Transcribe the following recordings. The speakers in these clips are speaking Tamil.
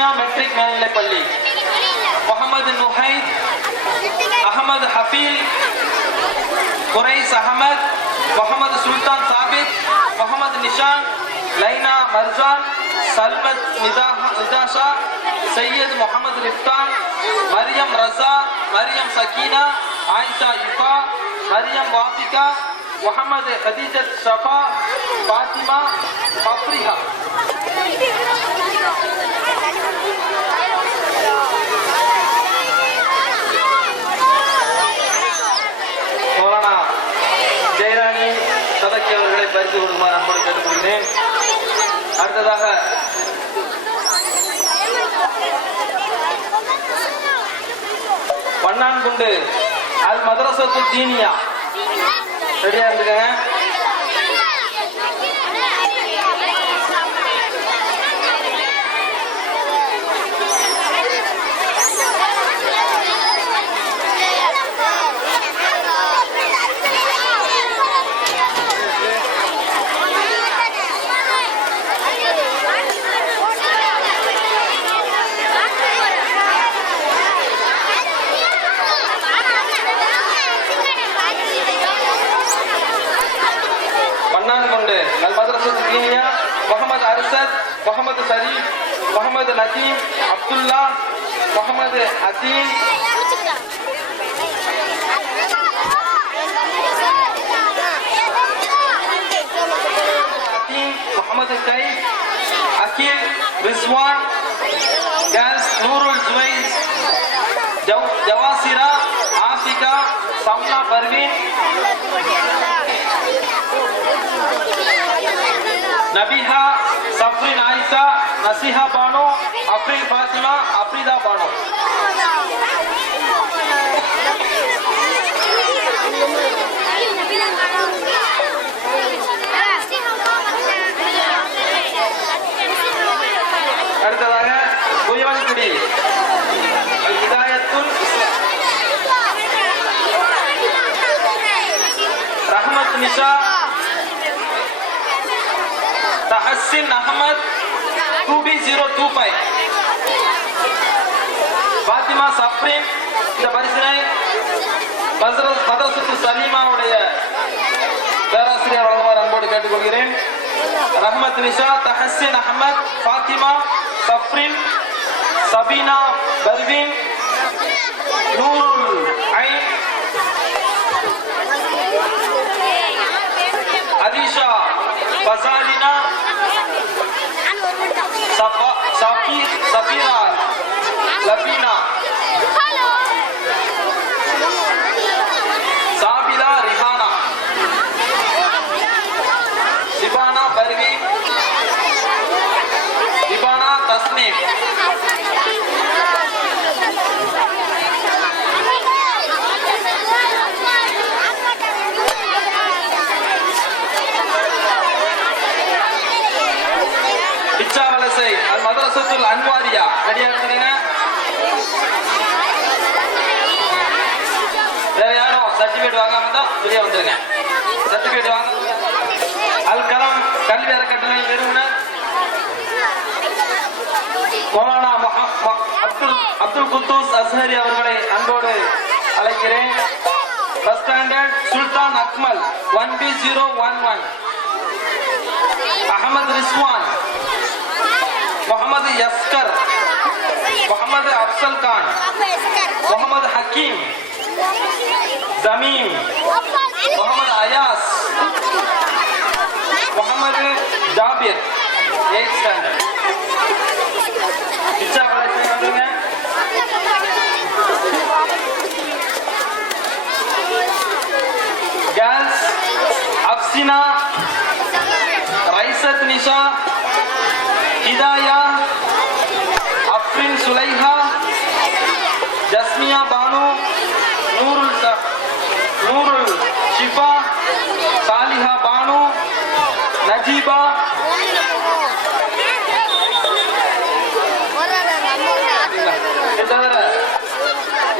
ஜஸ்மியா மெட்ரிக் மேல்நிலைப்பள்ளி. முகமது நுஹைத், அகமது ஹபீல், குரைஸ் அகமது, முகமது சுல்தான் சாபித், முகமது நிஷான், லைனா மர்ஜான், சல்மத் நிதாஷா, சையத் முகமது ரிஃப்தான், மரியம் ரசா, மரியம் சக்கீனா, ஆயிஷா இஃபா, மரியம் வாஃபிகா, முகமது ஹதீஜத் ஷஃபா, பாத்திமா பப்ரிஹா. மௌலானா ஜெயராணி சதக்கி அவர்களை பரிசு கொடுக்குமாறு அன்போடு கேட்டுக்கொள்கிறேன். அடுத்ததாக பன்னான்குண்டு அல் மதரசத்து தீனியா ரெடியா இருந்துக்கங்க. முகமது அர்சத், முகமது சரீப், முகமது நதீம், அப்துல்லா, முகமது அதீம், முகமது கைப், அகில், ரிஸ்வான், கேர்ள்ஸ் நூருல் ஜுவைஸ், ஜவாசிரா, ஆஃபிகா, சம்னா பர்வீன், நபிஹா, சஃப்ரின் ஆயிஷா, நசிஹா பானு, அப்ரில் ஃபாத்திமா, அப்ரிதா பானு. அடுத்ததாக குயவன்குடி ஹிதாயத்துல் ரஹ்மத் நிஷா, தஹஸ்ஸின் அஹமத் 2B025, பாத்திமா சஃப்ரின். இந்த பரிசினை மதரசத்து சலீமாவுடைய பேராசிரியர் வழங்குமாறு அன்போடு கேட்டுக்கொள்கிறேன். ரஹ்மத் நிஷா, தஹஸ்ஸின் அஹமத், பாத்திமா சஃப்ரின், சபீனா பர்வீன், நூருல் ஐன், அதீஷா பசாலினா, சஃபீரா லபீனா, சாபிலா ரிஹானா, சிபானா பர்வீன், சிபானா தஸ்னீம். அல் மதரசத்துல் அன்வாரியா ரெடியா இருக்கிறீங்க? வேற யாரும் சர்டிபிகேட் வாங்காம தான் வெளியே வந்துருங்க. சர்டிபிகேட் வாங்க. அல் கலாம் கல்வி அறக்கட்டளை நிறுவனர் மௌலானா அப்துல் குத்தூஸ் அஸ்ஹரி அவர்களை அன்போடு அழைக்கிறேன். First standard Sultan Akmal 1B011, Ahmed Rizwan, Mohammed Yaskar, Mohammed Afzal Khan, Mohammed Hakeem, Jameem, Mohammed Ayaz, Mohammed Jabir 8th standard. இச்சா வளர்ச்சி வந்துங்க. Girls Afsina, Raisath Nisha, Hidaya, Afrin Sulaiha, Jasmiya Banu, Noorul Shifa, Saliha Banu, Najeeba,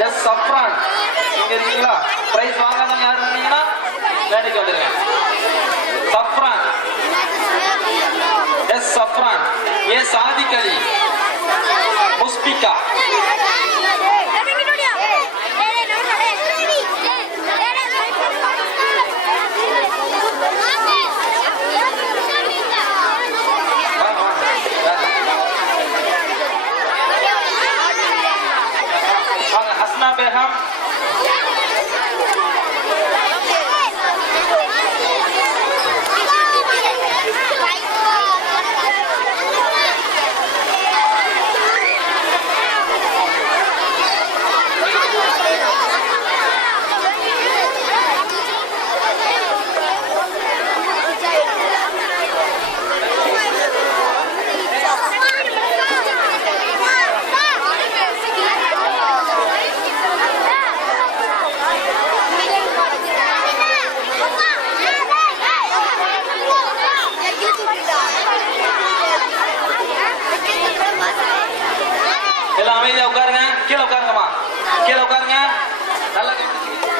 S Safran. இங்க இருக்கீங்களா? பிரைஸ் வாங்காதவங்க யாரு இருந்தீங்கன்னா வேலைக்கு வந்துருங்க. Safran, S Safran, A Sadiq Ali, America. Husna Begum.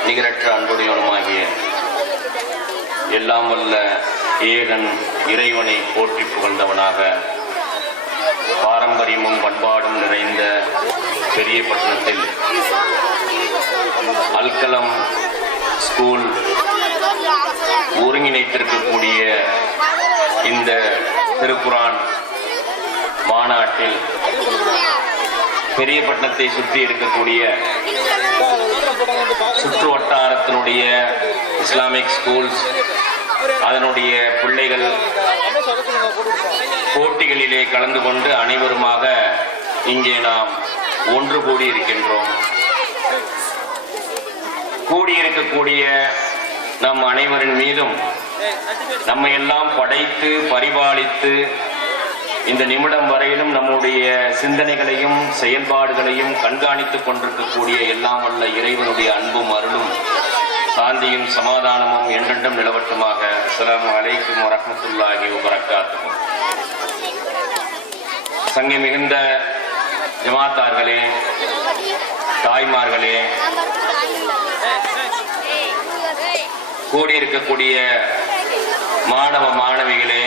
நிகரற்ற அன்புடையவனுமாகிய எல்லாம் வல்ல ஏகன் இறைவனை போற்றி புகழ்ந்தவனாக பாரம்பரியமும் பண்பாடும் நிறைந்த பெரியபட்டணத்தில் அல்கலம் ஸ்கூல் ஒருங்கிணைத்திருக்கக்கூடிய இந்த திருக்குரான் மாநாட்டில் பெரியபட்டணத்தை சுற்றி இருக்கக்கூடிய சுற்று வட்டாரத்தினுடைய இஸ்லாமிக் ஸ்கூல்ஸ் அதனுடைய பிள்ளைகள் போட்டிகளிலே கலந்து கொண்டு அனைவருமாக இங்கே நாம் ஒன்று கூடியிருக்கின்றோம். கூடியிருக்கக்கூடிய நம் அனைவரின் மீதும் நம்மை எல்லாம் படைத்து பரிபாலித்து இந்த நிமிடம் வரையிலும் நம்முடைய சிந்தனைகளையும் செயல்பாடுகளையும் கண்காணித்துக் கொண்டிருக்கக்கூடிய எல்லாம் வல்ல இறைவனுடைய அன்பும் அருளும் சாந்தியும் சமாதானமும் என்றென்றும் நிலவட்டுமாக. அஸ்ஸலாமு அலைக்கும் வரஹ்மத்துல்லாஹி வபரகாத்துஹு. சங்கை மிகுந்த ஜமாத்தார்களே, தாய்மார்களே, கூடியிருக்கக்கூடிய மாணவ மாணவிகளே,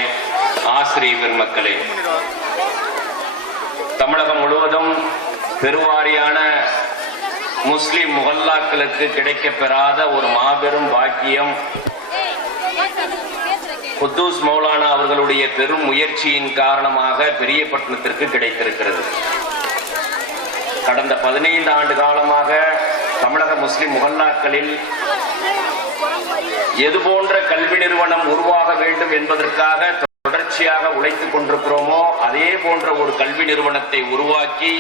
ஆசிரிய பெருமக்களே, தமிழகம் முழுவதும் பெருவாரியான முஸ்லிம் முகல்லாக்களுக்கு கிடைக்கப் பெறாத ஒரு மாபெரும் பாக்கியம் குத்தூஸ் மௌலானா அவர்களுடைய பெரும் முயற்சியின் காரணமாக பெரியபட்டணத்திற்கு கிடைத்திருக்கிறது. கடந்த 15 ஆண்டு காலமாக தமிழக முஸ்லிம் முகல்லாக்களில் எது போன்ற கல்வி நிறுவனம் உருவாக வேண்டும் என்பதற்காக தொடர்ச்சியாக உழைத்துக் கொண்டிருக்கிறோமோ அதே போன்ற ஒரு கல்வி நிறுவனத்தை உருவாக்கி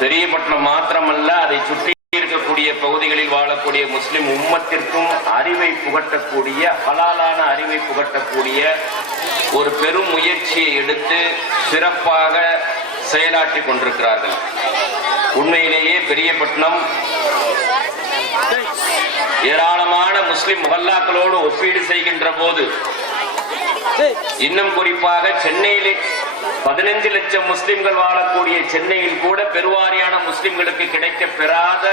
பெரியபட்டணம் மாத்திரமல்ல அதை சுற்றி இருக்கக்கூடிய பகுதிகளில் வாழக்கூடிய முஸ்லிம் உம்மத்திற்கும் அறிவை புகட்டக்கூடிய ஹலாலான அறிவை புகட்டக்கூடிய ஒரு பெரும் முயற்சியை எடுத்து சிறப்பாக செயலாற்றிக் கொண்டிருக்கிறார்கள். உண்மையிலேயே பெரியபட்டணம் ஏராளமான முஸ்லிம் முகல்லாக்களோடு ஒப்பீடு செய்கின்ற போது, இன்னும் குறிப்பாக சென்னையிலே 15 லட்சம் முஸ்லிம்கள் வாழக்கூடிய சென்னையில் கூட பெருவாரியான முஸ்லிம்களுக்கு கிடைக்க பெறாத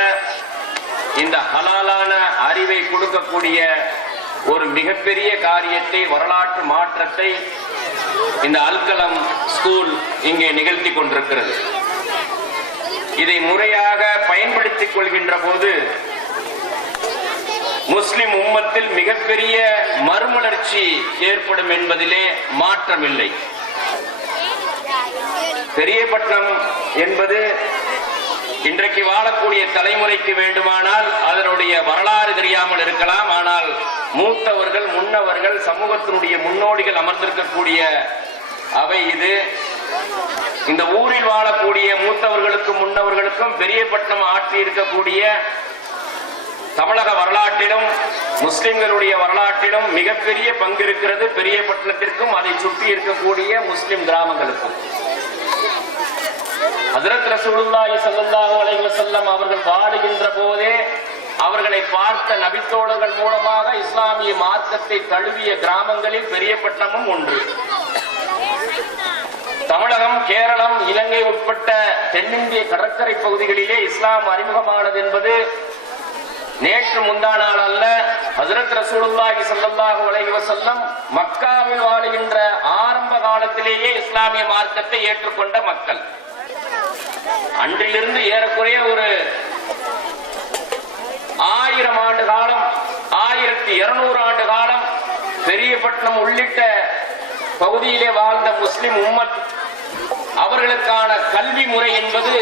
இந்த ஹலாலான அறிவை கொடுக்கக்கூடிய ஒரு மிகப்பெரிய காரியத்தை, வரலாற்று மாற்றத்தை இந்த அல்கலம் ஸ்கூல் இங்கே நிகழ்த்தி கொண்டிருக்கிறது. இதை முறையாக பயன்படுத்திக் கொள்கின்ற போது முஸ்லிம் உம்மத்தில் மிகப்பெரிய மறுமலர்ச்சி ஏற்படும் என்பதிலே மாற்றமில்லை. பெரியபட்டணம் என்பது இன்றைக்கு வாழக்கூடிய தலைமுறைக்கு வேண்டுமானால் அதனுடைய வரலாறு தெரியாமல் இருக்கலாம். ஆனால் மூத்தவர்கள், முன்னவர்கள், சமூகத்தினுடைய முன்னோடிகள் அமர்ந்திருக்கக்கூடிய அவை இது. இந்த ஊரில் வாழக்கூடிய மூத்தவர்களுக்கும் முன்னவர்களுக்கும் பெரியபட்டணம் ஆற்றி இருக்கக்கூடிய தமிழக வரலாற்றிலும் முஸ்லிம்களுடைய வரலாற்றிலும் மிகப்பெரிய பங்கு இருக்கிறது. பெரியபட்டணத்திற்கும் அதை சுற்றி இருக்கக்கூடிய முஸ்லிம் கிராமங்களுக்கும். ஹஜ்ரத் ரசூலுல்லாஹி ஸல்லல்லாஹு அலைஹி வஸல்லம் அவர்கள் வாழுகின்ற போதே அவர்களை பார்த்த நபித்தோழர்கள் மூலமாக இஸ்லாமிய மார்க்கத்தை தழுவிய கிராமங்களில் பெரியபட்டணமும் ஒன்று. தமிழகம், கேரளம், இலங்கை உட்பட்ட தென்னிந்திய கடற்கரை பகுதிகளிலே இஸ்லாம் அறிமுகமானது என்பது நேற்று முந்தா நாள் அல்ல. ஹஜ்ரத் ரசூலுல்லாஹி ஸல்லல்லாஹு அலைஹி வஸல்லம் மக்காவில் வாழுகின்ற ஆரம்ப காலத்திலேயே இஸ்லாமிய மார்க்கத்தை ஏற்றுக்கொண்ட மக்கள். அன்றிலிருந்து ஏறக்குறைய ஒரு 1000 ஆண்டு காலம், 1200 ஆண்டு காலம் பெரியபட்டினம் உள்ளிட்ட பகுதியிலே வாழ்ந்த முஸ்லிம் உம்மத் அவர்களுக்கான கல்வி முறை என்பது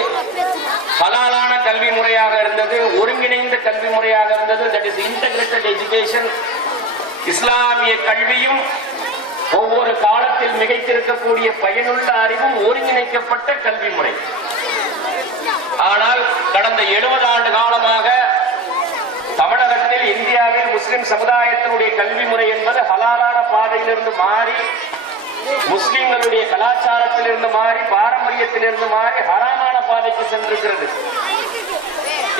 ஹலாலான கல்வி முறையாக இருந்தது, ஒருங்கிணைந்த கல்வி முறையாக இருந்தது. That is integrated education. இஸ்லாமிய கல்வியும் ஒவ்வொரு காலத்தில் மிகைத்திருக்கக்கூடிய பயனுள்ள அறிவும் ஒருங்கிணைக்கப்பட்ட கல்வி முறை. ஆனால் கடந்த 70 ஆண்டு காலமாக தமிழகத்தில், இந்தியாவில் முஸ்லிம் சமுதாயத்தினுடைய கல்வி முறை என்பது ஹலாலான பாதையிலிருந்து மாறி, முஸ்லிம்களுடைய கலாச்சாரத்திலிருந்து மாறி, பாரம்பரியத்திலிருந்து மாறி ஹராமான பாதைக்கு சென்றிருக்கிறது.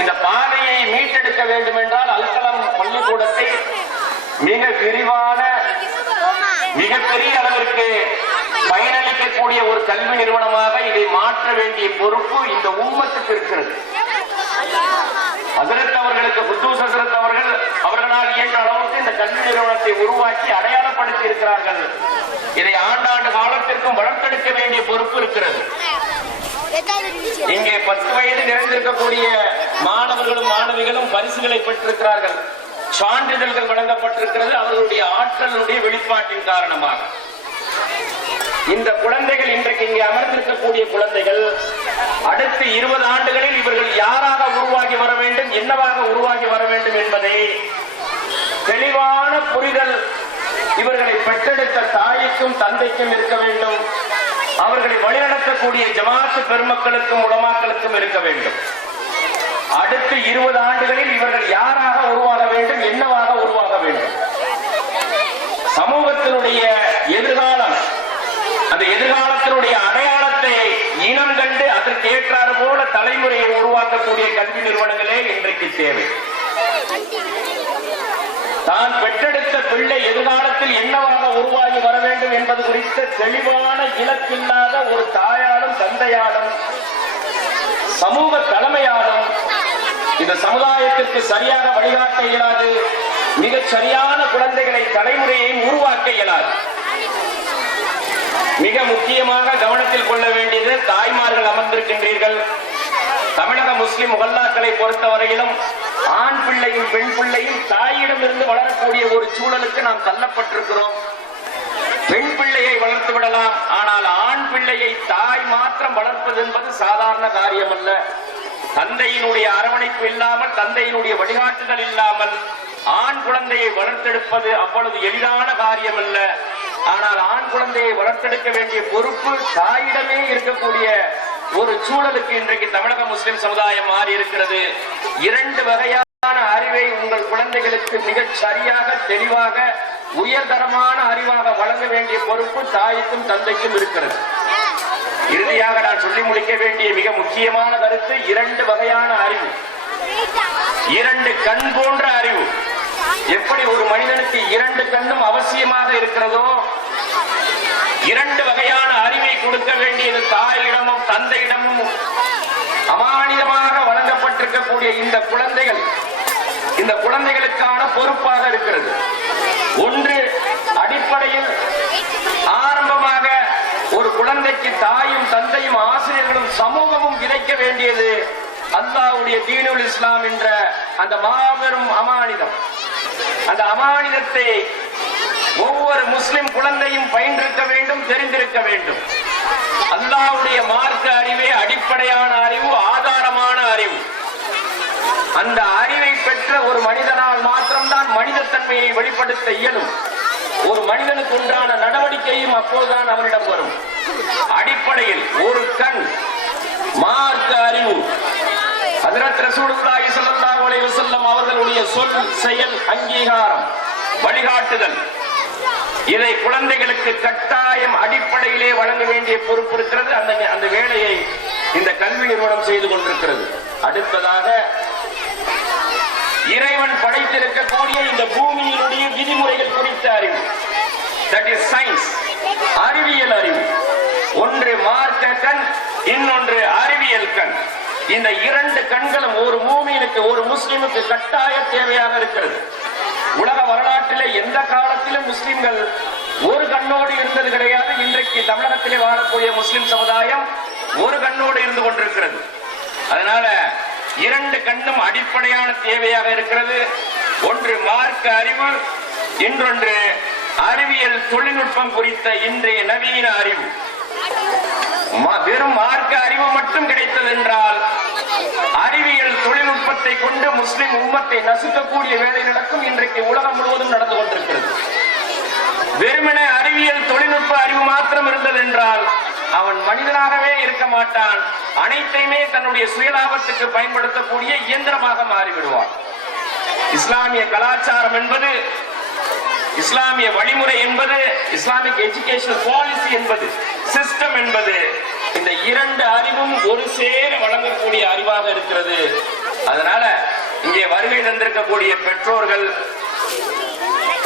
இந்த பாதையை மீட்டெடுக்க வேண்டும் என்றால் அல்கலம் பள்ளிக்கூடத்தை மிக விரிவான, மிகப்பெரிய அளவிற்கு பயனளிக்கக்கூடிய ஒரு கல்வி நிறுவனமாக இதை மாற்ற வேண்டிய பொறுப்பு இந்த உம்மத்துக்கு இருக்கிறது. ஹஜ்ரத் அவர்களுக்கு, குத்தூஸ் ஹஜ்ரத் அவர்கள் அவர்களால் இயன்ற அளவுக்கு இந்த கல்வி நிறுவனத்தை உருவாக்கி அடையாளப்படுத்தி இருக்கிறார்கள். இதை ஆண்டாண்டு காலத்திற்கும் வளர்த்தெடுக்க வேண்டிய பொறுப்பு இருக்கிறது. இங்கே 10 வயது நிறைந்திருக்கக்கூடிய மாணவர்களும் மாணவிகளும் பரிசுகளை பெற்றிருக்கிறார்கள், சான்றிதழ்கள் வழங்கப்பட்டிருக்கிறது அவர்களுடைய ஆற்றலுடைய வெளிப்பாட்டின் காரணமாக. இந்த குழந்தைகள், இன்றைக்கு இங்கே அமர்ந்திருக்கக்கூடிய குழந்தைகள், அடுத்த 20 ஆண்டுகளில் இவர்கள் யாராக உருவாகி வர வேண்டும், என்னவாக உருவாகி வர வேண்டும் என்பதை தெளிவான புரிதல் இவர்களை பெற்றெடுத்த தாய்க்கும் தந்தைக்கும் இருக்க வேண்டும். அவர்களை வழிநடத்தக்கூடிய ஜமாத்து பெருமக்களுக்கும் உலமாக்களுக்கும் இருக்க வேண்டும். அடுத்த 20 ஆண்டுகளில் இவர்கள் யாராக உருவாக வேண்டும், என்னவாக உருவாக வேண்டும். சமூகத்தினுடைய எதிர்காலம், அந்த எதிர்காலத்தினுடைய அடையாளத்தை இனம் கண்டு அதற்கு ஏற்றாறு போல தலைமுறையை உருவாக்கக்கூடிய கல்வி நிறுவனங்களே இன்றைக்கு தேவை. தான் பெற்றெடுத்த பிள்ளை எதிர்காலத்தில் என்னவாக உருவாகி வர வேண்டும் என்பது குறித்த தெளிவான இலக்கில்லாத ஒரு தாயாலும் தந்தையாலும் சமூக தலைமையாலும் இந்த சமுதாயத்திற்கு சரியாக வழிகாட்ட இயலாது. மிகச் சரியான குழந்தைகளை, தலைமுறையை உருவாக்க இயலாது. மிக முக்கியமாக கவனத்தில் கொள்ள வேண்டியது, தாய்மார்கள் அமர்ந்திருக்கின்றீர்கள். தமிழக முஸ்லிம் முகல்லாக்களை பொறுத்தவரையிலும் ஆண் பிள்ளையும் பெண் பிள்ளையும் தாயிடம் இருந்து வளரக்கூடிய ஒரு சூழலுக்கு நாம் தள்ளப்பட்டிருக்கிறோம். பெண் பிள்ளையை வளர்த்து விடலாம், ஆனால் ஆண் பிள்ளையை தாய் மாத்திரம் வளர்ப்பது என்பது சாதாரண காரியம் அல்ல. தந்தையினுடைய அரவணைப்பு இல்லாமல், தந்தையினுடைய வழிகாட்டுதல் இல்லாமல் ஆண் குழந்தையை வளர்த்தெடுப்பது அவ்வளவு எளிதான காரியம் அல்ல. ஆனால் ஆண் குழந்தையை வளர்த்தெடுக்க வேண்டிய பொறுப்பு தாயிடமே இருக்கக்கூடிய ஒரு சூழலுக்கு இன்றைக்கு தமிழக முஸ்லிம் சமுதாயம் மாறி இருக்கிறது. 2 வகையான அறிவை உங்கள் குழந்தைகளுக்கு மிகச் சரியாக, தெளிவாக, உயர்தரமான அறிவாக வழங்க வேண்டிய பொறுப்பு தாய்க்கும் தந்தைக்கும் இருக்கிறது. இறுதியாக நான் சொல்லி முடிக்க வேண்டிய மிக முக்கியமான கருத்து, 2 வகையான அறிவு, 2 கண் போன்ற அறிவு. எப்படி ஒரு மனிதனுக்கு 2 கண்ணும் அவசியமாக இருக்கிறதோ, 2 வகையான அறிவை கொடுக்க வேண்டியது தாயிடமும் தந்தையிடமும் அமானிதமாக வழங்கப்பட்டிருக்கக்கூடிய இந்த குழந்தைகள், இந்த குழந்தைகளுக்கான பொறுப்பாக இருக்கிறது. ஒன்று, அடிப்படையில் ஆரம்பமாக ஒரு குழந்தைக்கு தாயும் தந்தையும் ஆசிரியர்களும் சமூகமும் விதைக்க வேண்டியது அல்லாஹ்வுடைய தீனுல் இஸ்லாம் என்ற அந்த மாபெரும் அமானிதம். அந்த அமானிதத்தை ஒவ்வொரு முஸ்லிம் குழந்தையும் பயின்றிருக்க வேண்டும், தெரிந்திருக்க வேண்டும். அல்லாஹ்வுடைய மார்க்க அறிவே அடிப்படையான அறிவு, ஆதாரமான அறிவு. அந்த அறிவை பெற்ற ஒரு மனிதனால் மாத்திரம்தான் மனிதத்தன்மையை வெளிப்படுத்த இயலும். ஒரு மனிதனுக்கு உண்டான நடவடிக்கையும் அப்போதுதான் அவனிடம் வரும். அடிப்படையில் ஒரு கண் மார்க்க அறிவு. ஹஜ்ரத் ரசூலுல்லாஹி ஸல்லல்லாஹு அலைஹி வஸல்லம் அவர்களுடைய சொல், செயல், அங்கீகாரம், வழிகாட்டுதல், இதை குழந்தைகளுக்கு கட்டாயம் அடிப்படையிலே வழங்க வேண்டிய பொறுப்பு இருக்கிறது. அந்த வேலையை இந்த கல்வி நிறுவனம் செய்து கொண்டிருக்கிறது. அடுத்ததாக, இறைவன் படைத்திருக்கக்கூடிய இந்த பூமியினுடைய விதிமுறைகள் குறித்த அறிவு, தட் இஸ் சயின்ஸ், அறிவியல் அறிவு. ஒன்று மார்க்க கண், இன்னொன்று அறிவியல் கண். இந்த 2 கண்களும் ஒரு மூமினுக்கு, ஒரு முஸ்லிமுக்கு கட்டாய தேவையாக இருக்கிறது. உலக வரலாற்றிலே எந்த காலத்திலும் முஸ்லிம்கள் ஒரு கண்ணோடு இருந்தது கிடையாது. இன்றைக்கு தமிழகத்திலே வாழக்கூடிய முஸ்லிம் சமுதாயம் ஒரு கண்ணோடு இருந்து கொண்டிருக்கிறது. அதனால இரண்டு கண்ணும் அடிப்படையான தேவையாக இருக்கிறது. ஒன்று மார்க்க அறிவு, இன்னொன்று அறிவியல் தொழில்நுட்பம் குறித்த இன்றைய நவீன அறிவு. வெறும் மார்க்க அறிவு மட்டும் கிடைத்தது என்றால் அறிவியல் தொழில்நுட்பத்தை கொண்டு முஸ்லிம் உம்மத்தை நசுக்கக்கூடிய வேலை நடக்கும். இன்றைக்கு உலகம் முழுவதும் நடந்து கொண்டிருக்கிறது. வெறுமனே அறிவியல் தொழில்நுட்ப அறிவு மாத்திரம் இருந்தது என்றால் அவன் மனிதனாகவே இருக்க மாட்டான். அனைத்தையுமே தன்னுடைய சுயலாபத்துக்கு பயன்படுத்தக்கூடிய இயந்திரமாக மாறிவிடுவான். இஸ்லாமிய கலாச்சாரம் என்பது, இஸ்லாமிய வழிமுறை என்பது, இஸ்லாமிக் எஜுகேஷன் பாலிசி என்பது, சிஸ்டம் என்பது, இந்த இரண்டு அறிவும் ஒரு சேர வழங்கக்கூடிய அறிவாக இருக்கிறது. அதனால இங்கே வருகை தந்திருக்கக்கூடிய பெற்றோர்கள்,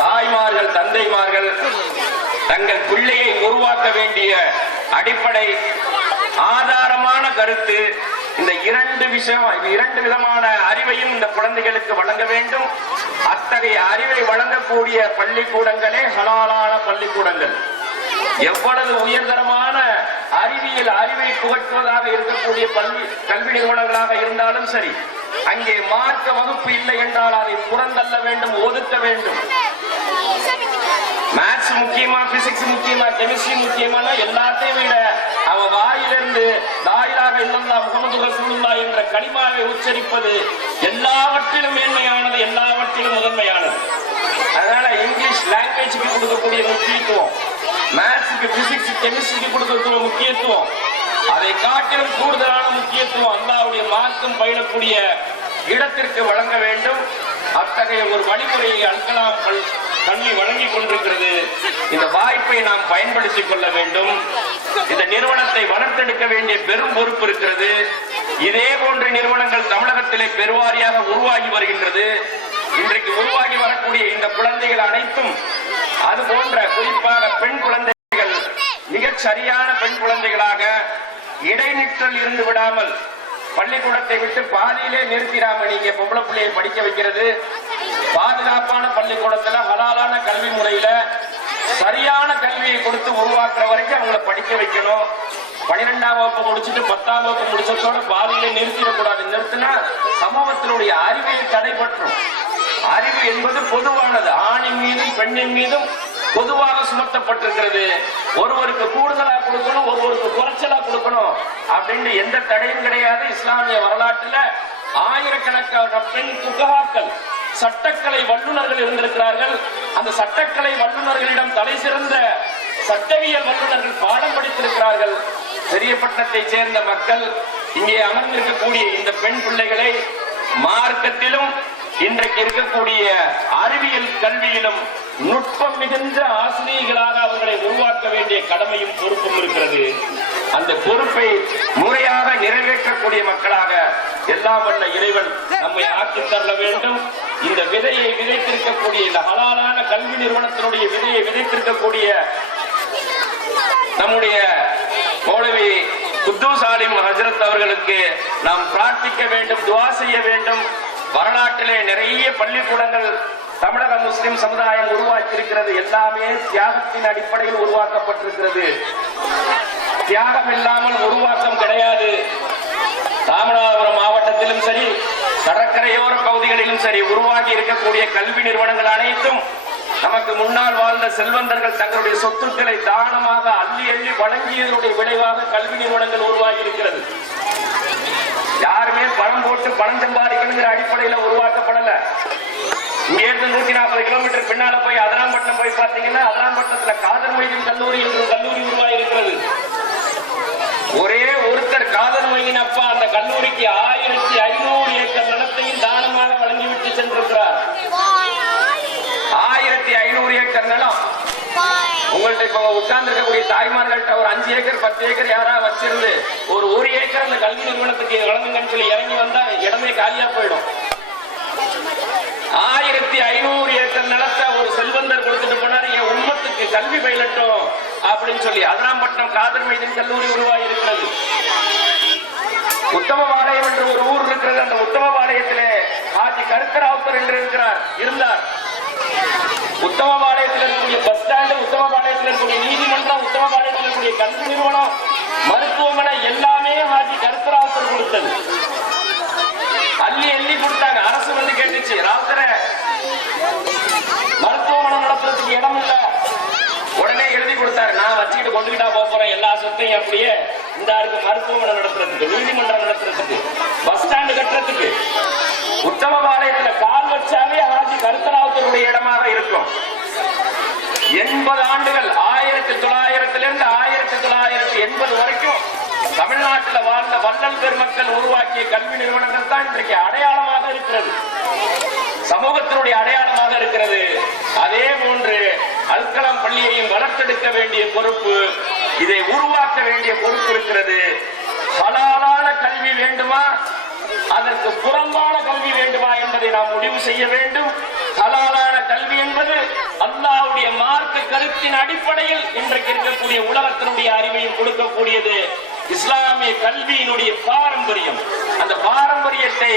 தாய்மார்கள், தந்தைமார்கள் தங்கள் பிள்ளையை உருவாக்க வேண்டிய அடிப்படை ஆதாரமான கருத்து இந்த இரண்டு விதமான அறிவையும் இந்த குழந்தைகளுக்கு வழங்க வேண்டும். அத்தகைய அறிவை வழங்கக்கூடிய பள்ளிக்கூடங்களே ஹலாலான பள்ளிக்கூடங்கள். எவ்வளவு உயர்தரமான அறிவியல் அறிவை புகட்டுவதாக இருக்கக்கூடிய கல்வி நிறுவனங்களாக இருந்தாலும் சரி, அங்கே மார்க்க வகுப்பு இல்லை என்றால் அதை புறந்தள்ள வேண்டும், ஒதுக்க வேண்டும். மேத்ஸ் முக்கியமா, பிசிக்ஸ் முக்கியமா, கெமிஸ்ட்ரி முக்கியமான எல்லாத்தையும் விட அவன் வாயிலிருந்து லா இலாஹ இல்லல்லாஹ் முஹம்மது ரசூலுல்லாஹ் என்ற கலிமாவை உச்சரிப்பது எல்லாவற்றிலும் மேன்மையானது, எல்லாவற்றிலும் முதன்மையானது. அதனால இங்கிலீஷ் லாங்குவேஜுக்கு கொடுக்கக்கூடிய முக்கியத்துவம், மேத்ஸுக்கு, பிசிக்ஸ், கெமிஸ்ட்ரிக்கு கொடுக்கக்கூடிய முக்கியத்துவம், அதை காட்டிலும் கூடுதலான முக்கியத்துவம் அல்லாஹ்வுடைய மார்க்கம் பயிலக்கூடிய இடத்திற்கு வழங்க வேண்டும். அத்தகைய ஒரு வழிமுறையை அல்கலாம் கல்வி வழங்கிக் கொண்டிருக்கிறது. இந்த வாய்ப்பை நாம் பயன்படுத்திக் கொள்ள வேண்டும். இந்த நிறுவனத்தை வளர்த்தெடுக்க வேண்டிய பெரும் பொறுப்பு இருக்கிறது. இதே போன்ற நிறுவனங்கள் தமிழகத்திலே பெருவாரியாக உருவாகி வருகின்றது. இன்றைக்கு உருவாகி வரக்கூடிய இந்த குழந்தைகள் அனைத்தும் அது போன்ற, குறிப்பாக பெண் குழந்தைகள் மிகச் சரியான பெண் குழந்தைகளாக இடைநிற்றல் இருந்து விடாமல், பள்ளிக்கூடத்தை விட்டு பாதியிலே நிறுத்திடாம நீங்க பொம்பளை பிள்ளையை படிக்க வைக்கிறது, பாதுகாப்பான பள்ளிக்கூடத்துல ஹலாலான கல்வி முறையில சரியான கல்வியை கொடுத்து உருவாக்குற வரைக்கும் அவங்களை படிக்க வைக்கணும். 12ஆம் வகுப்பு முடிச்சுட்டு 10ஆம் வகுப்பு முடிச்சதோட பாதியிலே நிறுத்திடக்கூடாது. நிறுத்தினா சமூகத்தினுடைய அறிவியல் தடைபற்றும். அறிவு என்பது பொதுவானது, ஆணின் மீதும் பெண்ணின் மீதும் பொதுவாக சுமத்தப்பட்டிருக்கிறது. ஒருவருக்கு கூடுதலா கொடுக்கணும், ஒருவருக்கு குறைச்சலா கொடுக்கணும் அப்படின்னு எந்த தடையும் கிடையாது. இஸ்லாமிய வரலாற்றுல ஆயிரக்கணக்கான பெண் புகாக்கள், சட்டக்கலை வல்லுநர்கள் இருந்திருக்கிறார்கள். அந்த சட்டக்கலை வல்லுநர்களிடம் தலை சிறந்த சட்டவியல் வல்லுநர்கள் பாடம் படித்திருக்கிறார்கள். பெரியப்பட்டத்தை சேர்ந்த மக்கள் இங்கே அமர்ந்திருக்கக்கூடிய இந்த பெண் பிள்ளைகளை மார்க்கத்திலும் இன்றைக்கு இருக்கக்கூடிய அறிவியல் கல்வியிலும் நுட்பம் மிகுந்த ஆசிரியர்களாக அவர்களை உருவாக்க வேண்டிய கடமையும் பொறுப்பும் இருக்கிறது. அந்த பொறுப்பை முறையாக நிறைவேற்றக்கூடிய மக்களாக எல்லாம் வல்ல இறைவன் நம்மை ஆக்கித் தர வேண்டும். இந்த விதையை விதைத்திருக்கக்கூடிய, இந்த ஹலாலான கல்வி நிறுவனத்தினுடைய விதையை விதைத்திருக்கக்கூடிய நம்முடைய மௌலவி குத்தூஸ் ஆலிம் ஹஜ்ரத் அவர்களுக்கு நாம் பிரார்த்திக்க வேண்டும், துஆ செய்ய வேண்டும். வரலாற்றிலே நிறைய பள்ளிக்கூடங்கள் தமிழக முஸ்லிம் சமுதாயம் உருவாக்கி இருக்கிறது. எல்லாமே தியாகத்தின் அடிப்படையில் உருவாக்கப்பட்டிருக்கிறது. தியாகம் இல்லாமல் உருவாக்கம் கிடையாது. ராமநாதபுரம் மாவட்டத்திலும் சரி, கடற்கரையோர பகுதிகளிலும் சரி உருவாகி இருக்கக்கூடிய கல்வி நிறுவனங்கள் அனைத்தும் நமக்கு முன்னால் வாழ்ந்த செல்வந்தர்கள் தங்களுடைய சொத்துக்களை தானமாக அள்ளி அள்ளி வழங்கியதனுடைய விளைவாக கல்வி நிறுவனங்கள் உருவாகி இருக்கிறது. யாருமே பணம் போட்டு பணம் சம்பாதிக்கணுங்கிற அடிப்படையில உருவாக்கப்படல. இங்க இருந்து 140 கிலோமீட்டர் பின்னால போய் அதராம்பட்டினம் போய் பார்த்தீங்கன்னா, அதராம்பட்டினத்துல காதர் மொய்தீன் கல்லூரி என்ற கல்லூரி உருவாகி இருக்கிறது. ஒரே ஒருத்தர் காதர் மொய்தீன் அப்பா அந்த கல்லூரிக்கு 1500 ஏக்கர் நிலத்தையும் தானமாக வழங்கிவிட்டு சென்றிருக்கிறார். 1500 ஏக்கர் நிலம். உங்கள்ட்ட இப்ப உட்கார்ந்து இருக்கக்கூடிய தாய்மார்கள்ட்ட ஒரு 5 ஏக்கர் 10 ஏக்கர் யாராவது வச்சிருந்து ஒரு 1 ஏக்கர் அந்த கல்வி நிறுவனத்துக்கு வழங்குங்கன்னு சொல்லி இறங்கி வந்தா இடமே காலியா போயிடும். 1500 ஏக்கர் நிலத்தை ஒரு செல்வந்தர் கொடுத்துட்டு போனாரு, என் உம்மத்துக்கு கல்வி பயிலட்டும் அப்படின்னு சொல்லி அதராம்பட்டினம் காதர் மொய்தீன் கல்லூரி உருவாகி இருக்கிறது. உத்தமபாளையம் என்று ஒரு ஊர் இருக்கிறது. அந்த உத்தமபாளையத்திலே ஆட்சி கருத்தராவுத்தர் என்று இருந்தார். உத்தமபாளையத்தில் இருக்கக்கூடிய பஸ் ஸ்டாண்டு, உத்தமபாளையத்தில் இருக்கக்கூடிய நீதிமன்றம், உத்தமபாளையத்தில் இருக்கக்கூடிய கல்வி நிறுவனம், மருத்துவமனை எல்லா ஹாஜி கருத்தராவுத்தர் கொடுத்தது. அள்ளி அள்ளி கொடுத்தாங்க. அரசு வந்து கேட்டுச்சு, ராவுத்தர மருத்துவமனை நடத்துறதுக்கு இடம் இல்ல. உடனே எழுதி கொடுத்தாரு, நான் வச்சுக்கிட்டு கொண்டுகிட்டா போறேன் எல்லா சொத்தையும். அப்படியே இந்த மருத்துவமனை நடத்துறதுக்கு, நீதிமன்றம் நடத்துறதுக்கு, பஸ் ஸ்டாண்டு கட்டுறதுக்கு, உத்தமபாளையத்துல கால் வச்சாவே ஹாஜி கருத்தராவுத்தருடைய இடமாக இருக்கும். 80 ஆண்டுகள் 1900 1980 வரைக்கும் தமிழ்நாட்டில் வாழ்ந்த வள்ளல் பெருமக்கள் உருவாக்கிய கல்வி நிறுவனங்கள் தான் இன்றைக்கு அடையாளமாக இருக்கிறது, சமூகத்தினுடைய அடையாளமாக இருக்கிறது. அதே போன்று அல்கலாம் பள்ளியையும் வளர்த்தெடுக்க வேண்டிய பொறுப்பு, இதை உருவாக்க வேண்டிய பொறுப்பு இருக்கிறது. ஹலாலான கல்வி வேண்டுமா, அதற்கு புறம்பான கல்வி வேண்டுமா என்பதை நாம் முடிவு செய்ய வேண்டும். ஹலாலான கல்வி என்பது அல்லாஹ்வுடைய மார்க்க கருத்தின் அடிப்படையில் இன்றைக்கு இருக்கக்கூடிய உலகத்தினுடைய அறிவையும் கொடுக்கக்கூடியது இஸ்லாமிய கல்வியினுடைய பாரம்பரியம். அந்த பாரம்பரியத்தை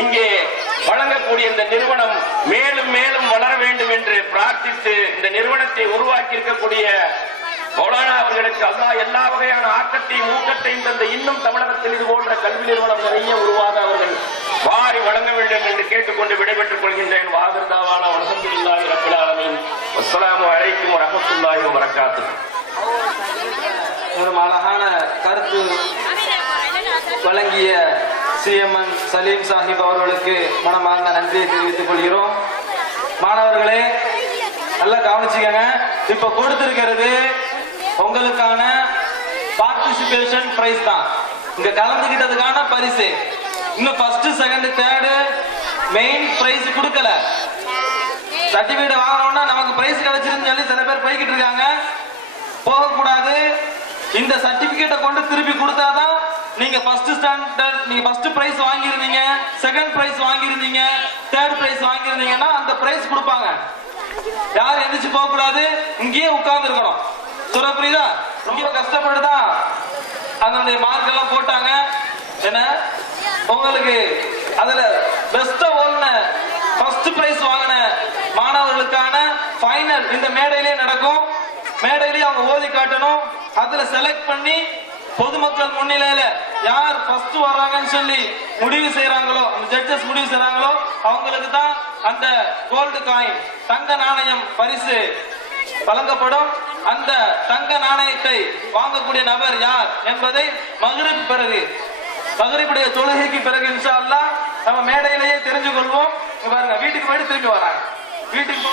இங்கே வழங்கக்கூடிய இந்த நிறுவனம் மேலும் மேலும் வளர வேண்டும் என்று பிரார்த்தித்து இந்த நிறுவனத்தை உருவாக்கி இருக்கக்கூடிய மௌலானா அவர்களுக்கு அல்லாஹ் எல்லா வகையான ஆக்கத்தையும் ஊக்கத்தையும் தந்த இன்னும் தமிழகத்தில் இது போன்ற கல்வி நிறுவனம் நிறைய உருவாக அவர்கள் வாரி வழங்க வேண்டும் என்று கேட்டுக்கொண்டு விடைபெற்றுக் கொள்கின்றேன். வாகர்தாவான அல்ஹம்துலில்லாஹி ரப்பில் ஆலமீன். அஸ்ஸலாமு அலைக்கும் வரஹ்மத்துல்லாஹி வபரகாத்துஹு. ஒரு அழகான கருத்து வழங்கிய சிஎம்என் சலீம் சாஹிப் அவர்களுக்கு மனமார்ந்த நன்றியை தெரிவித்துக் கொள்கிறோம். மாணவர்களே நல்லா கவனிச்சுக்கங்க. இப்ப கொடுத்திருக்கிறது உங்களுக்கான பார்ட்டிசிபேஷன் பிரைஸ் தான், இங்க கலந்துகிட்டதுக்கான பரிசு. இன்னும் first second third main prize கொடுக்கல. சர்டிபிகேட் வாங்கணும்னா நமக்கு பிரைஸ் கிடைச்சிருன்னு சொல்லி சில பேர் போய்கிட்டு இருக்காங்க. போகக்கூடாது. இந்த சர்டிபிகேட்டை கொண்டு திருப்பி கொடுத்தாதான் நீங்க ஃபர்ஸ்ட் ஸ்டாண்டர்ட், நீங்க ஃபர்ஸ்ட் பிரைஸ் வாங்கியிருந்தீங்க, செகண்ட் பிரைஸ் வாங்கியிருந்தீங்க, தேர்ட் பிரைஸ் வாங்கியிருந்தீங்கன்னா அந்த பிரைஸ் கொடுப்பாங்க. யாரும் எந்திரிச்சு போக கூடாது, இங்கேயே உட்கார்ந்து இருக்கணும். சொல்ல புரியுதா? ரொம்ப கஷ்டப்பட்டுதான் அதனுடைய மார்க் எல்லாம் போட்டாங்க. என்ன உங்களுக்கு அதுல பெஸ்ட் ஓடுன ஃபர்ஸ்ட் பிரைஸ் வாங்கின மாணவர்களுக்கான ஃபைனல் இந்த மேடையிலே நடக்கும். மேடையிலேயே அவங்க ஓதி காட்டணும். அதுல செலக்ட் பண்ணி பொதுமக்கள் முன்னிலையில யார் ஃபர்ஸ்ட் வர்றாங்கன்னு சொல்லி முடிவு செய்யறாங்களோ, அந்த ஜட்ஜஸ் முடிவு செய்யறாங்களோ அவங்களுக்கு தான் அந்த கோல்டு காயின் தங்க நாணயம் பரிசு வழங்கப்படும். அந்த தங்க நாணயத்தை வாங்கக்கூடிய நபர் யார் என்பதை மக்ரிப் பிறகு, மக்ரிபுடைய தொழுகைக்கு பிறகு இன்ஷா அல்லாஹ் நம்ம மேடையிலேயே தெரிஞ்சு கொள்வோம். பாருங்க, வீட்டுக்கு போயிட்டு திரும்பி வராங்க. வீட்டுக்கு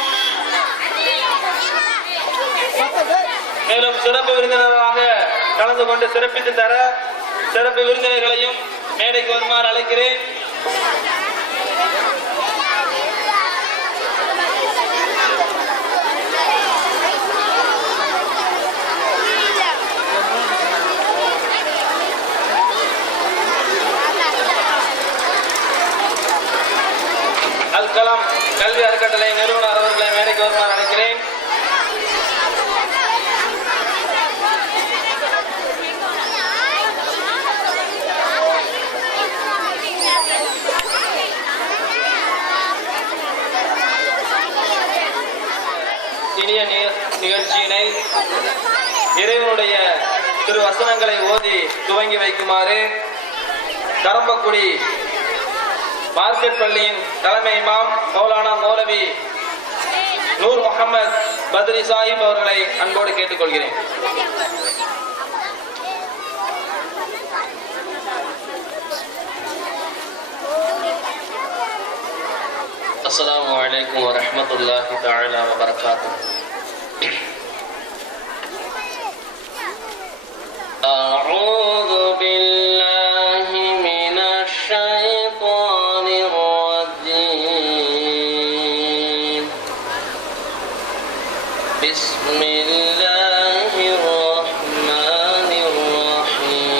மேலும் சிறப்பு விருந்தினராக கலந்து கொண்டு சிறப்பித்து தர சிறப்பு விருந்தினர்களையும் மேடைக்கு வருமாறு அழைக்கிறேன். அல்கலாம் கல்வி அறக்கட்டளை நிறுவனர் அவர்களை மேடைக்கு வருமாறு அழைக்கிறேன். இனிய நிகழ்ச்சியினை இறைவனுடைய திரு வசனங்களை ஓதி துவங்கி வைக்குமாறு கரம்பக்குடி மார்க்கெட் பள்ளியின் தலைமை இமாம் மௌலானா மௌலவி நூர் முகமது பத்ரி சாஹிப் அவர்களை அன்போடு கேட்டுக்கொள்கிறேன். அஸ்ஸலாமு அலைக்கும் வரஹ்மத்துல்லாஹி தஆலா வபரகாத்துஹு. அஊது பில்லாஹி மினஷ் ஷைத்தானிர் ரஜீம். பிஸ்மில்லாஹிர் ரஹ்மானிர் ரஹீம்.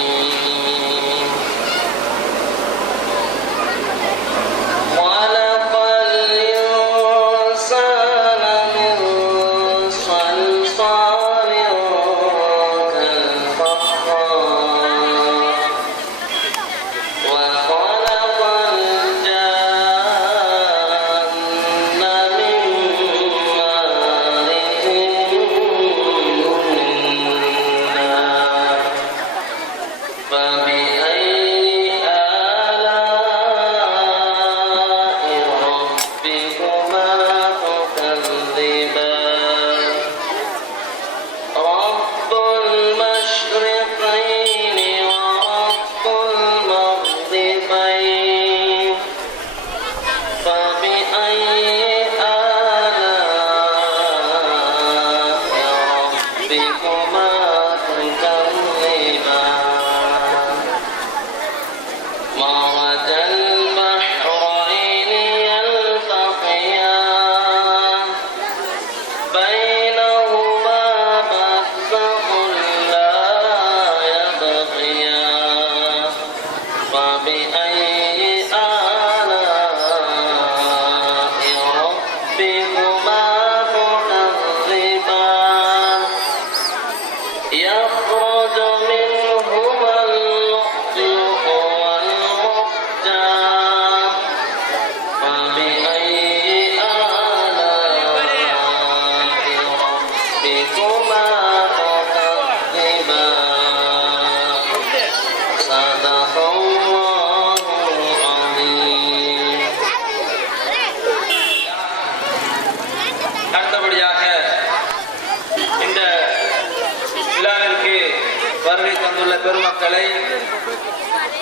வந்துள்ள பெருமக்களை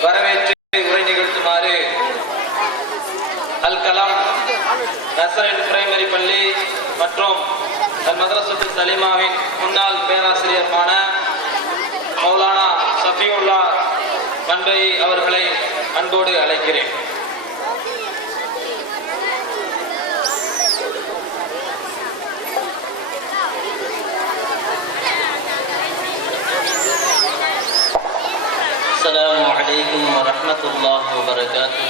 வரவேற்று உரை நிகழ்த்துமாறு அல் கலாம் நசரன் பிரைமரி பள்ளி மற்றும் அல் மதரசத்து சலீமாவின் முன்னாள் பேராசிரியருமான மௌலானா சஃபியுல்லா மன்பை அவர்களை அன்போடு அழைக்கிறேன். السلام عليكم ورحمة الله وبركاته.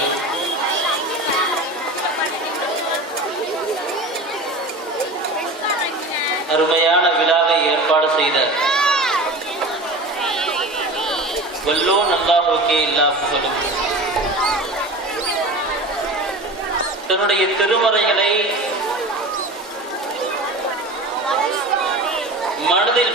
அருமையான விழாவை ஏற்பாடு செய்த வல்லோன் அல்லாஹ்வுக்கே எல்லா புகழும். தன்னுடைய திருமறைகளை மனதில்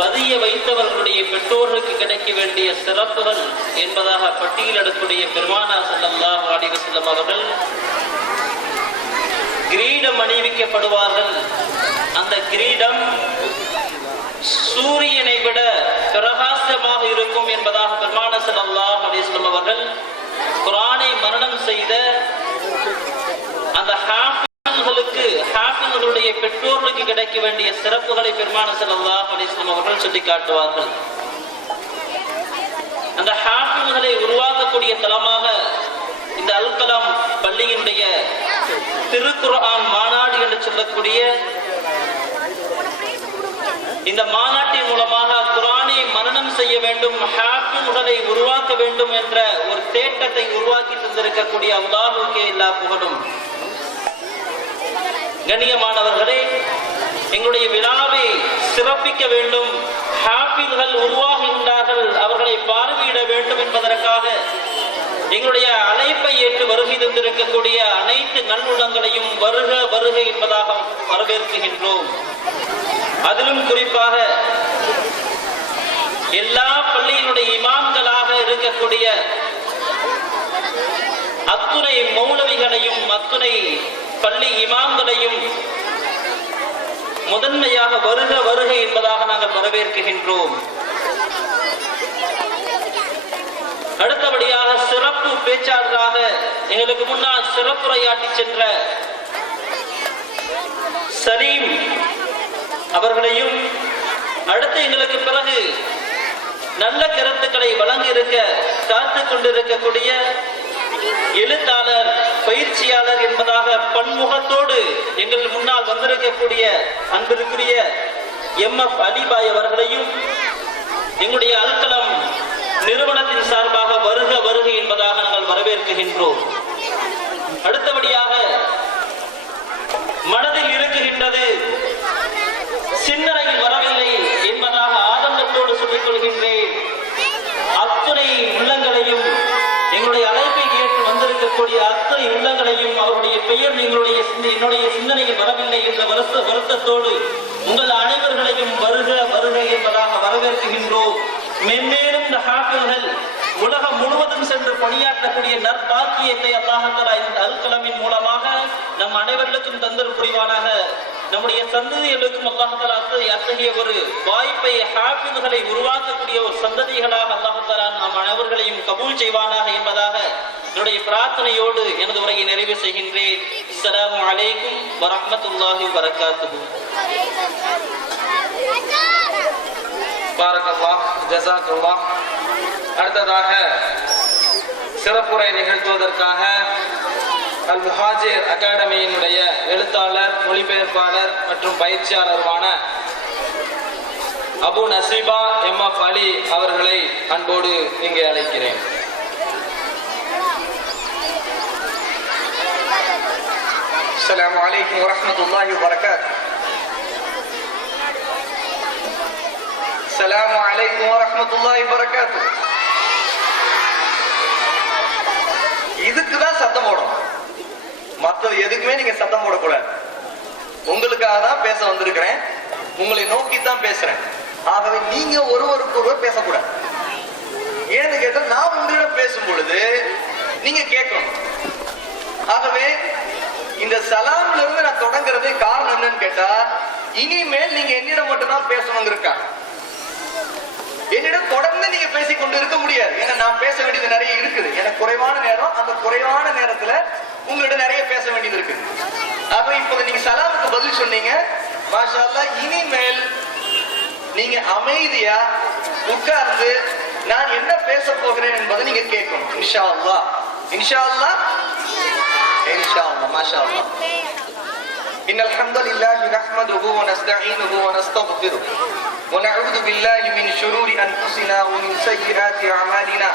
பதிய வைத்தவர்களுடைய பெற்றோர்களுக்கு கிடைக்க வேண்டிய சிறப்புகள் என்பதாக பட்டியலிடக்கூடிய பெருமானார் ஸல்லல்லாஹு அலைஹி வஸல்லம் அவர்கள் கிரீடம் அணிவிக்கப்படுவார்கள். அந்த கிரீடம் சூரியனை விட பிரகாசமாக இருக்கும் என்பதாக பெருமானார் ஸல்லல்லாஹு அலைஹி வஸல்லம் அவர்கள் குர்ஆனை மரணம் செய்த அந்த ஹாஃபிஸ்களுடைய பெற்றோர்களுக்கு கிடைக்க வேண்டிய சிறப்புகளை பெருமானார் ஸல்லல்லாஹு அலைஹி வஸல்லம் அவர்கள் சொல்லி காட்டுவார்கள். அந்த ஹாஃபிஸ்களை உருவாக்கக்கூடிய தலமாக இந்த அல் கலாம் பள்ளியினுடைய திருக்குர்ஆன் மாநாடு என்று சொல்லக்கூடிய இந்த மாநாட்டின் மூலமாக குர்ஆனை மரணம் செய்ய வேண்டும், ஹாஃபிஸ்களை உருவாக்க வேண்டும் என்ற ஒரு தேட்டத்தை உருவாக்கி தந்திருக்கக்கூடிய அல்லாஹ்வுக்கே எல்லா புகழும். கண்ணியமானவர்களே, எங்களுடைய விழாவை சிறப்பிக்க வேண்டும், ஹாஃபிஸ்கள் உருவாகின்றார்கள், அவர்களை பார்வையிட வேண்டும் என்பதற்காக எங்களுடைய அழைப்பை ஏற்று வருகை தந்திருக்கக்கூடிய அனைத்து நல்லுள்ளங்களையும் வருக வருக என்பதாக வரவேற்கின்றோம். அதிலும் குறிப்பாக எல்லா பள்ளியினுடைய இமாம்களாக இருக்கக்கூடிய அத்துணை மௌலவிகளையும் அத்துணை பள்ளி இமாம்களையும் முதன்மையாக வருக வருக என்பதாக நாங்கள் வரவேற்கின்றோம். அடுத்தபடியாக சிறப்பு பேச்சாளராக எங்களுக்கு முன்னால் சிறப்புரையாற்றி சென்ற சலீம் அவர்களையும், அடுத்து எங்களுக்கு பிறகு நல்ல கருத்துக்களை வழங்க இருக்க காத்துக் கொண்டிருக்கக்கூடிய எழுத்தாளர் பயிற்சியாளர் என்பதாக பன்முகத்தோடு எங்கள் முன்னால் வந்திருக்கக்கூடிய அன்பிற்குரிய MF அலிபாய் அவர்களையும் எங்களுடைய அல் கலாம் நிறுவனத்தின் சார்பாக வருக வருக என்பதாக நாங்கள் வரவேற்கின்றோம். அடுத்தபடியாக மனதில் இருக்குகின்றது, சிந்தனையில் வரவில்லை என்பதாக ஆதங்கத்தோடு சொல்லிக் கொள்கின்றேன். அத்துணை உள்ளங்களையும் எங்களுடைய அழைப்பை கேட்டு வந்திருக்கக்கூடிய அத்தனை உள்ளங்களையும் அவருடைய பெயர் என்னுடைய சிந்தனையில் வரவில்லை என்ற வருத்தத்தோடு உங்கள் அனைவர்களையும் வருக வருக என்பதாக வரவேற்கின்றோம். மென்மேலும் இந்த ஹாஃபிஸ்கள் உலகம் முழுவதும் சென்று பணியாற்றக்கூடிய நற்பாக்கியத்தை அல்லாஹ் தஆலா இந்த அல் கலாமின் மூலமாக நம் அனைவர்களுக்கும் தந்தர் புரிவானாக. நம்முடைய சந்ததிகளுக்கும் அல்லாஹ் தஆலா அத்தகைய ஒரு வாய்ப்பை ஹாஃபிஸ்களை உருவாக்கக்கூடிய ஒரு சந்ததிகளாக அல்லாஹ் தஆலா நம் அனைவர்களையும் கபூல் செய்வானாக என்பதாக என்னுடைய பிரார்த்தனையோடு எனது உரையை நிறைவு செய்கின்றேன். அஸ்ஸலாமு அலைக்கும் வரஹ்மத்துல்லாஹி வபரகாத்துஹு. பாரக்கல்லாஹ், ஜஸாக்கல்லாஹ். அடுத்ததாக சிறப்புரை நிகழ்த்துவதற்காக அல் முஹாஜிர் அகாடமியினுடைய எழுத்தாளர், மொழிபெயர்ப்பாளர் மற்றும் பயிற்சியாளருமான அபு நசீபா MF அலி அவர்களை அன்போடு இங்கே அழைக்கிறேன். السلام عليكم ورحمة الله وبركاته. السلام عليكم ورحمة الله وبركاته. இதுக்குதான் சத்தம் போடும், மற்றது எதுக்குமே நீங்க சத்தம் போடக்கூடாது. உங்களுக்காக தான் பேச வந்திருக்கிறேன், உங்களை நோக்கி தான் பேசுறேன். ஆகவே நீங்க ஒருவருக்கொருவர் பேசக்கூடாது. ஏன்னு கேட்டா நான் உங்களிடம் பேசும் பொழுது நீங்க கேட்கணும். ஆகவே இந்த சலாம்ல இருந்து நான் தொடங்குறதே காரணம் என்னன்னு கேட்டா, இனிமேல் நீங்க என்னிடம் மட்டும்தான் பேசணுங்க இருக்கா. என்னிடம் தொடர்ந்து நீங்க பேசிக்கொண்டு இருக்க முடியாது. ஏன்னா நான் பேச வேண்டியது நிறைய இருக்குது. எனக்கு குறைவான நேரம், அந்த குறைவான நேரத்துல உங்களிடம் நிறைய பேச வேண்டியது இருக்குது. அப்ப இப்ப நீங்க சலாமுக்கு பதில் சொன்னீங்க, மாஷா அல்லாஹ். இனிமேல் நீங்க அமைதியா உட்கார்ந்து நான் என்ன பேச போகிறேன் என்பதை நீங்க கேட்கணும். இன்ஷா அல்லாஹ், இன்ஷா அல்லாஹ், இன்ஷா அல்லாஹ், மாஷா அல்லாஹ். இன்னல் ஹம்தலில்லாஹி நஹ்மதுஹு வ நஸ்தஈனுஹு வ நஸ்தக்ஃபிருஹு ونعوذ بالله من شرور أنفسنا ومن سيئات أعمالنا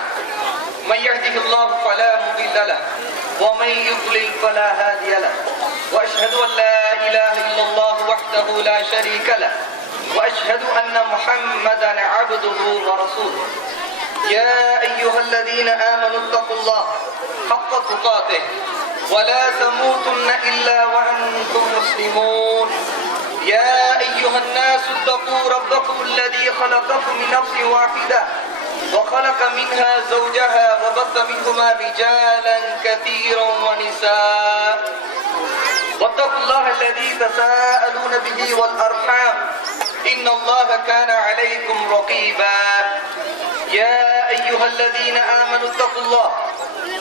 من يهده الله فلا مضل له ومن يضلل فلا هادي له وأشهد أن لا إله إلا الله وحده لا شريك له وأشهد أن محمدا عبده ورسوله يا أيها الذين آمنوا اتقوا الله حق تقاته ولا تموتن إلا وأنتم مسلمون يا أيها الناس اتقوا ربكم الذي خلقكم من نفس واحدة وخلق منها زوجها وبث منهما رجالا كثيرا ونساء واتقوا الله الذي تساءلون به والأرحام إن الله كان عليكم رقيبا يا أيها الذين آمنوا اتقوا الله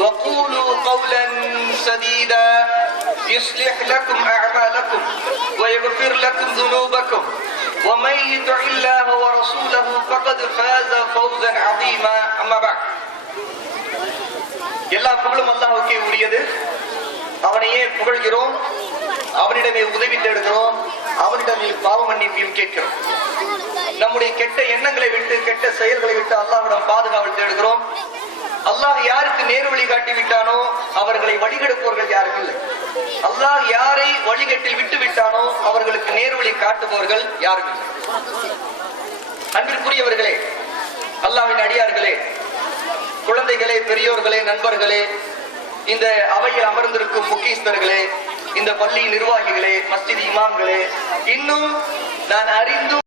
وقولوا قولا سديدا يصلح لكم أعمالكم ويغفر لكم ذنوبكم ومن يطع الله ورسوله فقد فاز فوزا عظيما. أما بعد, எல்லா புகழும் அல்லாஹ்வுக்கே உரியது. அவனையே புகழ்கிறோம், அவனிடமே உதவி தேடுகிறோம், அவனிடமே பாவ மன்னிப்பையும் கேட்கிறோம். நம்முடைய கெட்ட எண்ணங்களை விட்டு, கெட்ட செயல்களை விட்டு அல்லாஹ்விடம் பாதுகாவல் தேடுகிறோம். அல்லாஹ் யாருக்கு நேர்வழி காட்டி விட்டானோ அவர்களை வழிகெடுப்பவர்கள் யாரும் இல்லை. அல்லாஹ் யாரை வழிகட்டில் விட்டு விட்டானோ அவர்களுக்கு நேர்வழி காட்டுபவர்கள் யாரும் இல்லை. அன்பிற்குரியவர்களே, அல்லாஹ்வின் அடியார்களே, குழந்தைகளே, பெரியோர்களே, நண்பர்களே, இந்த அவையில் அமர்ந்திருக்கும் முக்கியஸ்தர்களே, இந்த பள்ளி நிர்வாகிகளே, மஸ்ஜித் இமாம்களே, இன்னும் நான் அறிந்தும்